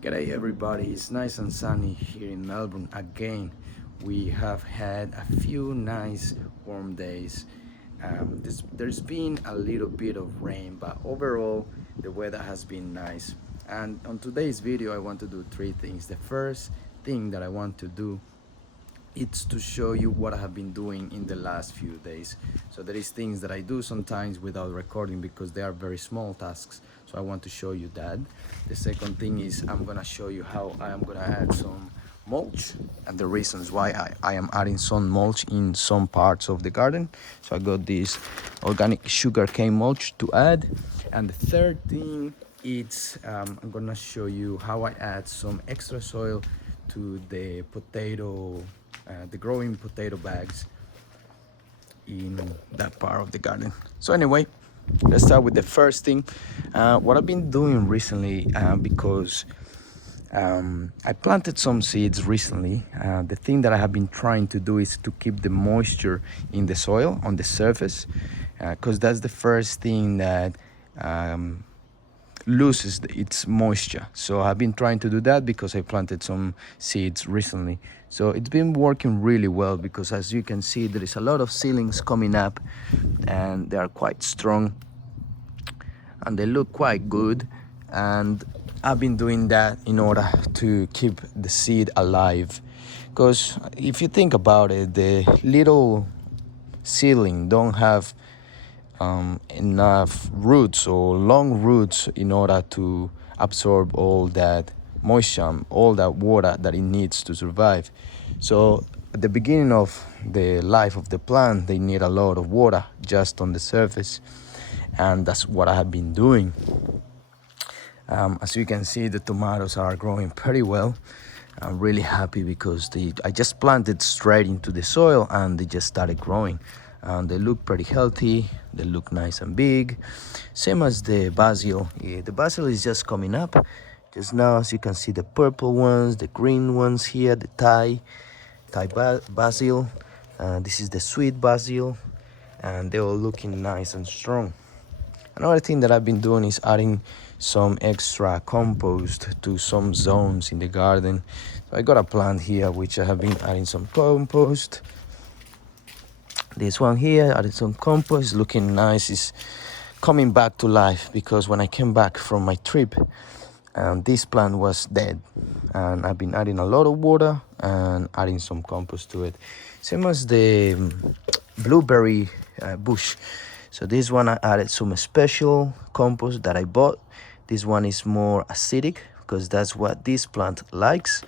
G'day everybody, it's nice and sunny here in Melbourne again. We have had a few nice warm days. There's been a little bit of rain, but overall the weather has been nice. And on today's video I want to do three things. The first thing that I want to do it's to show you what I have been doing in the last few days. So there is things that I do sometimes without recording because they are very small tasks. So I want to show you that. The second thing is I'm gonna show you how I am gonna add some mulch and the reasons why I am adding some mulch in some parts of the garden. So I got this organic sugarcane mulch to add. And the third thing is I'm gonna show you how I add some extra soil to the the growing potato bags in that part of the garden. So anyway, let's start with the first thing. What I've been doing recently, because I planted some seeds recently. The thing that I have been trying to do is to keep the moisture in the soil on the surface, because that's the first thing that loses its moisture. So I've been trying to do that because I planted some seeds recently. So it's been working really well because, as you can see, there is a lot of seedlings coming up and they are quite strong and they look quite good. And I've been doing that in order to keep the seed alive, because if you think about it, the little seedling don't have enough roots or long roots in order to absorb all that moisture, all that water that it needs to survive. So at the beginning of the life of the plant, they need a lot of water just on the surface, and that's what I have been doing. As you can see, the tomatoes are growing pretty well. I'm really happy because I just planted straight into the soil and they just started growing. They look pretty healthy, they look nice and big, same as the basil. The basil is just coming up just now. As you can see, the purple ones, the green ones here, the Thai basil, this is the sweet basil, and they're all looking nice and strong. Another thing that I've been doing is adding some extra compost to some zones in the garden. So I got a plant here which I have been adding some compost. This one here, added some compost, looking nice. It's coming back to life because when I came back from my trip, this plant was dead. And I've been adding a lot of water and adding some compost to it. Same as the blueberry bush. So this one I added some special compost that I bought. This one is more acidic because that's what this plant likes.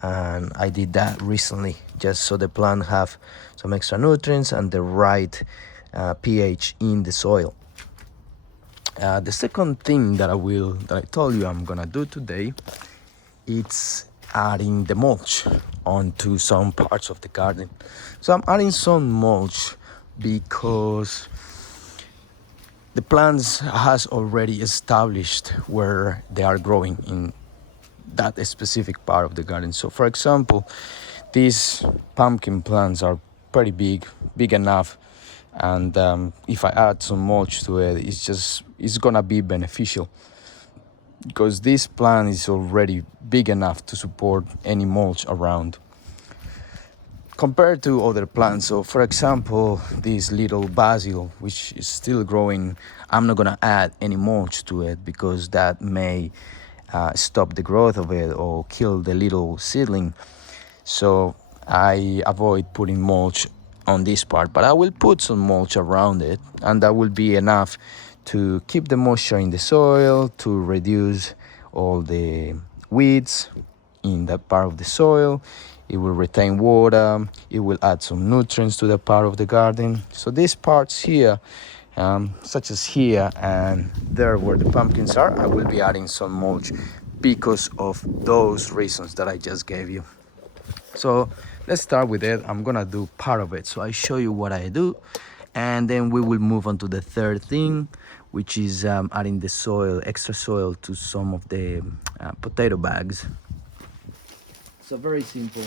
And I did that recently just so the plant have some extra nutrients and the right pH in the soil. The second thing that I told you I'm gonna do today, it's adding the mulch onto some parts of the garden. So I'm adding some mulch because the plants has already established where they are growing in that specific part of the garden. So for example, these pumpkin plants are pretty big enough, and if I add some mulch to it, it's gonna be beneficial because this plant is already big enough to support any mulch around compared to other plants. So for example, this little basil, which is still growing, I'm not gonna add any mulch to it because that may stop the growth of it or kill the little seedling. So I avoid putting mulch on this part, but I will put some mulch around it, and that will be enough to keep the moisture in the soil, to reduce all the weeds in that part of the soil. It will retain water, it will add some nutrients to the part of the garden. So these parts here, such as here and there where the pumpkins are, I will be adding some mulch because of those reasons that I just gave you. So let's start with it. I'm gonna do part of it, so I show you what I do, and then we will move on to the third thing, which is adding the soil, extra soil to some of the potato bags. So very simple.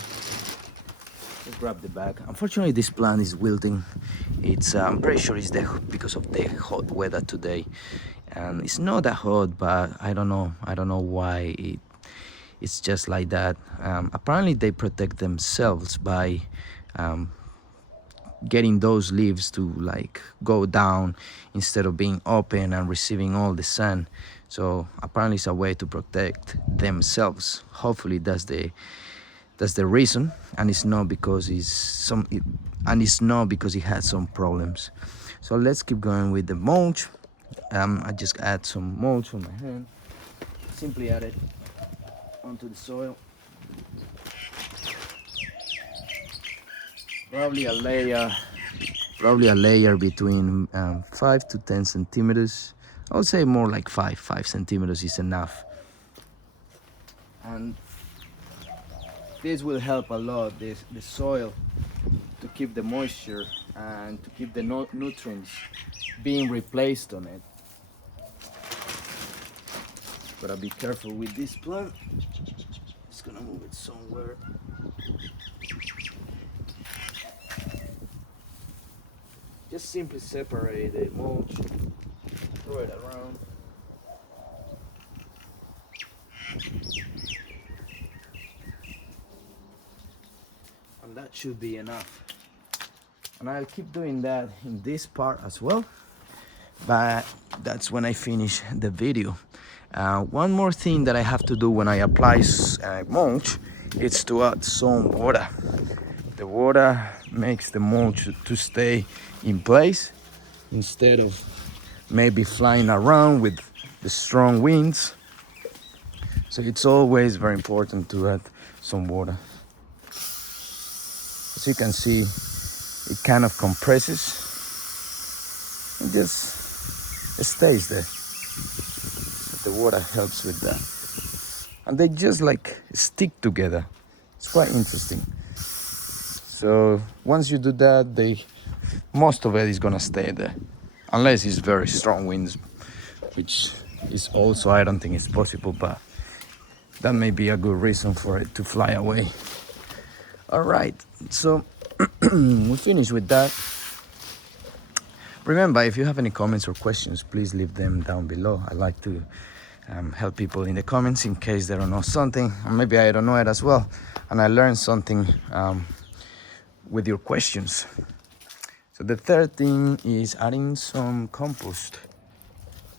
Let's grab the bag. Unfortunately, this plant is wilting. It's I'm pretty sure it's because of the hot weather today, and it's not that hot, but I don't know why it's just like that. Apparently they protect themselves by getting those leaves to like go down instead of being open and receiving all the sun. So apparently it's a way to protect themselves. Hopefully that's the reason, and it's not because it's not because it has some problems. So let's keep going with the mulch. I just add some mulch on my hand, simply add it onto the soil. Probably a layer between 5 to 10 centimeters. I would say more like 5 centimeters is enough. And this will help a lot the soil to keep the moisture and to keep the nutrients being replaced on it. Gotta be careful with this plant. Just gonna move it somewhere. Just simply separate the mulch, throw it around. And that should be enough. And I'll keep doing that in this part as well, but that's when I finish the video. One more thing that I have to do when I apply mulch is to add some water. The water makes the mulch to stay in place instead of maybe flying around with the strong winds. So it's always very important to add some water. As you can see, it kind of compresses and just it stays there. So the water helps with that. And they just like stick together. It's quite interesting. So once you do that, most of it is gonna stay there. Unless it's very strong winds, which is also, I don't think it's possible, but that may be a good reason for it to fly away. All right, so we finished with that. Remember, if you have any comments or questions, please leave them down below. I like to help people in the comments in case they don't know something, or maybe I don't know it as well, and I learned something with your questions. So the third thing is adding some compost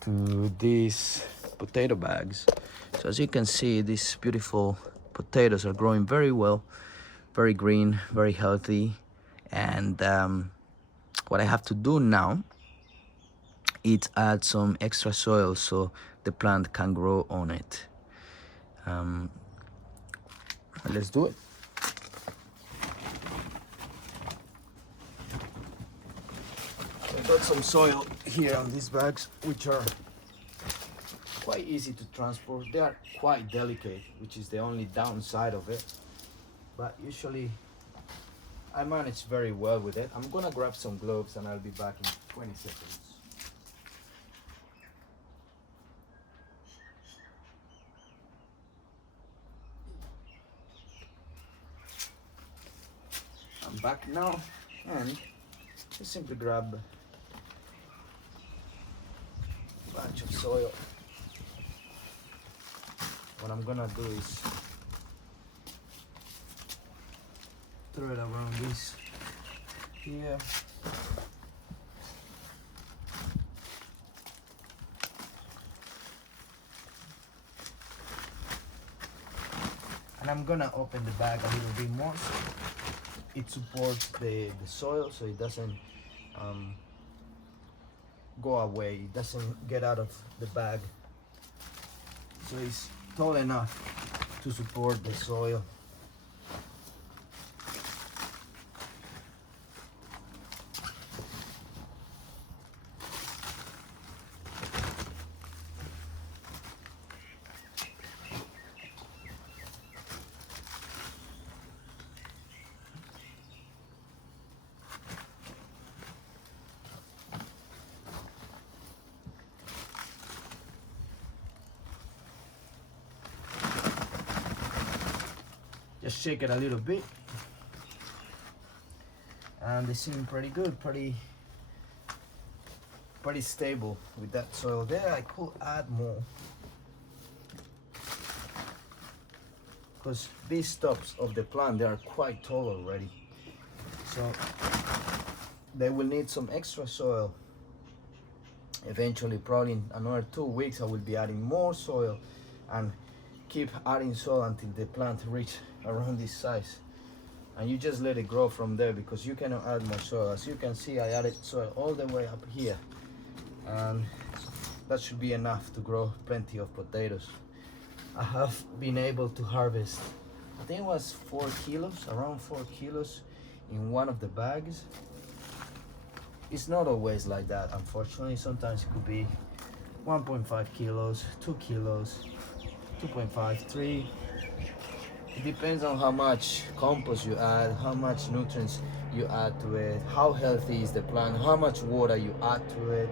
to these potato bags. So as you can see, these beautiful potatoes are growing very well, very green, very healthy. And what I have to do now is add some extra soil so the plant can grow on it. Let's do it. I got some soil here on these bags, which are quite easy to transport. They are quite delicate, which is the only downside of it, but usually I manage very well with it. I'm gonna grab some gloves and I'll be back in 20 seconds. I'm back now, and just simply grab a bunch of soil. What I'm gonna do is throw it around this here. And I'm gonna open the bag a little bit more so it supports the soil, so it doesn't go away, it doesn't get out of the bag. So it's tall enough to support the soil. Just shake it a little bit, and they seem pretty good, pretty stable with that soil there. I could add more. because these tops of the plant, they are quite tall already, so they will need some extra soil. Eventually, probably in another 2 weeks, I will be adding more soil and keep adding soil until the plant reach around this size, and you just let it grow from there, because you cannot add more soil. As you can see, I added soil all the way up here, and that should be enough to grow plenty of potatoes. I have been able to harvest, I think it was 4 kilos, around 4 kilos in one of the bags. It's not always like that, unfortunately. Sometimes it could be 1.5 kilos, 2 kilos, 2.5, 3. It depends on how much compost you add, how much nutrients you add to it, how healthy is the plant, how much water you add to it.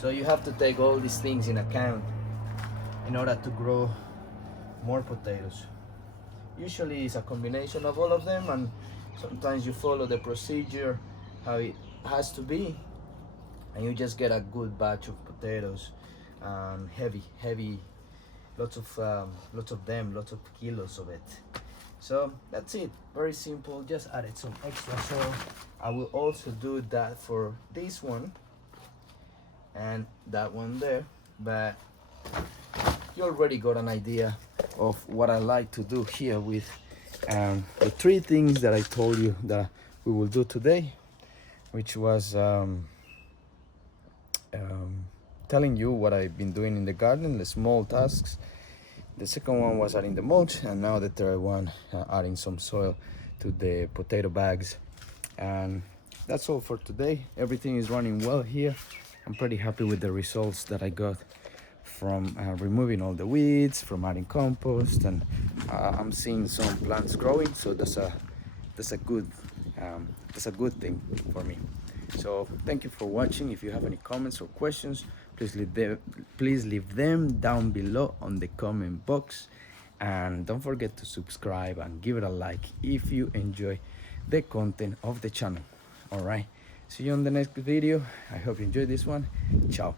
So you have to take all these things in account in order to grow more potatoes. Usually it's a combination of all of them, and sometimes you follow the procedure how it has to be, and you just get a good batch of potatoes, heavy, lots of them, lots of kilos of it. So that's it, very simple. Just added some extra soil. I will also do that for this one and that one there, but you already got an idea of what I like to do here with the 3 things that I told you that we will do today, which was telling you what I've been doing in the garden, the small tasks. The second one was adding the mulch, and now the third one, adding some soil to the potato bags. And that's all for today. Everything is running well here. I'm pretty happy with the results that I got from removing all the weeds, from adding compost, and I'm seeing some plants growing, so that's a good thing for me. So thank you for watching. If you have any comments or questions, please leave them down below on the comment box, and don't forget to subscribe and give it a like if you enjoy the content of the channel. All right, see you on the next video. I hope you enjoyed this one. Ciao.